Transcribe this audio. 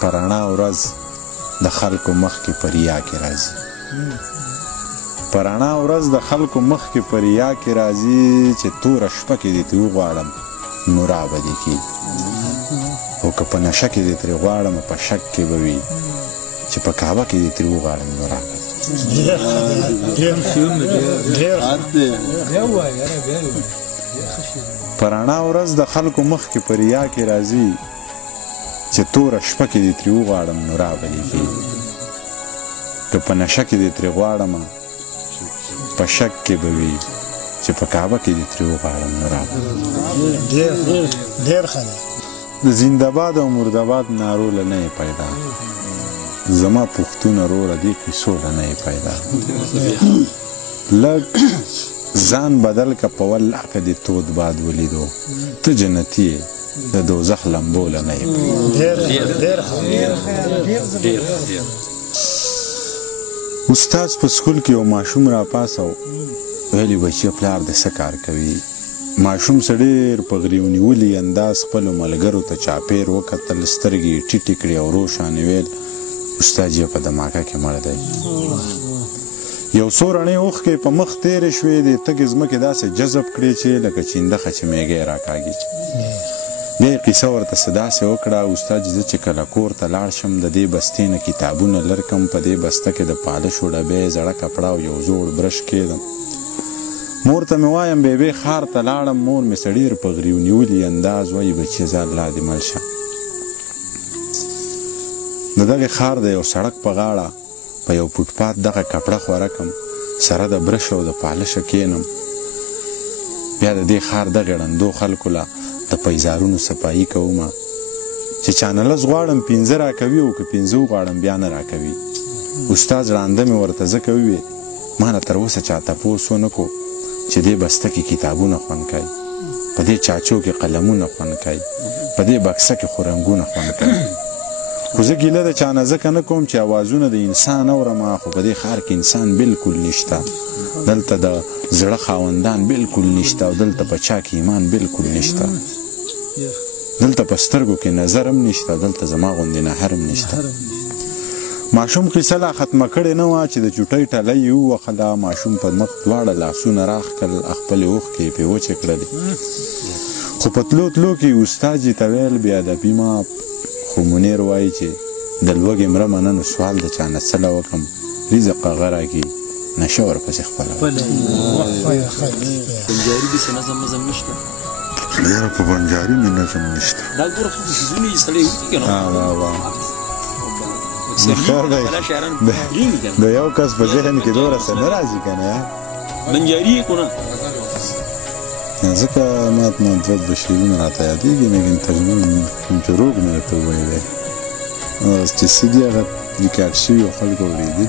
په رڼا ورځ د خلکو مخ کې په ریا کې راځي په رڼا ورځ د خلکو مخ کې په ریا کې راځي چې توره شپه کې دې ترې وغواړم نو را به دې کېږي او که په نشه کې دې ترې غواړم په شک کې به وي چې په کعبه کې دې ترې وغواړم نو را به په رڼا ورځ د خلکو مخ کې په ریا کې راځي چې توره شپه کې دې ترې وغواړم نو را به دې کېږي که په نشه کې دې ترې غواړم په شک کې به وي چې په کعبه کې دې ترې وغواړم نو را به ډېر ښه دی د زنده‌باد او مرده‌باد نارو له نه یې پیدا زما پښتون وروره دې کیسو له نه یې پیدا لږ ځان بدل که په والله که دې تود باد ولیدو ته جنتي یې د دوزخ لمبو له نه یې استاد په سکول کې یو ماشوم راپاسو ویلي بچیه پلار دې څه کار کوي ماشوم څه ډېر په غري ونیولي انداز خپلو ملګرو ته چاپېر وکتل سترګې یې ټیټې کړې او روښانې ویل استاد یې په دماغه کې مړ دی یو څو رڼې اوښکې په مخ تېرې شوې د تږې ځمکې داسې جذب کړې چې لکه چینده چې میږی راکاږي بیا یې قیصه ورته څه داسې وکړه استاد زه چې کله کور ته لاړ شم د دې بستې نه کتابونه لر کم په دې بسته کې د پالشو ډبې زړه کپړه او یو زوړ برش کېدم مور ته مې وایم بیبې ښار ته لاړم مور مې څه ډېر په غري ونیولي انداز وایي بچیه زه الله دې مل شه د دغې ښار د یو سړک په غاړه په یو فوټپات دغه کپړه خوره کړم سره د برش او د پالشه کښېنم بیا د دې ښار دغې ړندو خلکو له د پیزارونو صفایي کومه چې چانه لس غواړم پنځه راکوي او که پنځه وغواړم بیا نه راکوي استاد ړانده مې ورته ځکه وویې ما نه تر اوسه چا تپوس ونه کړو چې دې بسته کې کتابونه خوند کوي په دې چاچو کې قلمونه خوند کوي په دې بکسه کې خو رنګونه خوند کوي خو زه ګیله د چا نه ځکه نه کوم چې اوازونه د انسان اورم خو په دې ښار کې انسان بلکل نشته دلته د زړه خاوندان بلکل نشته او دلته په چا کې ایمان بلکل نشته دلته په سترګو کې نظر هم نشته دلته زما غوندې نهر هم نشته ماشوم قیصه لا ختمه کړې نه وه چې د چوټۍ ټلی یې ووهله ماشوم په مخ دواړه لاسونه راښکل خپلې اوښکې یې پرې وچې کړلې خو په تلو تلو کې استاد یې ته ویل بې ادبي ما خو منیر وایي چې د لوږې مړه منه نو سوال د چا نه څله وکړم رزق هغه راکړي نشه ورپسې خپله بنجاري داسې نظم نشته یاره په بنجاري مې نظم نشته دا ګوره خو څیزونه یې سړی وکړي که نه د یو کس په ذهن کې دومره څه نه راځي که نه بنجاري یې کو نه ځکه ما دوه شعرونه راته یادېږي لیکن ترجمه کوم چې روږ مې راته وویلی چې څه دي هغه ریکارډ شوي او خلکو اورېدلي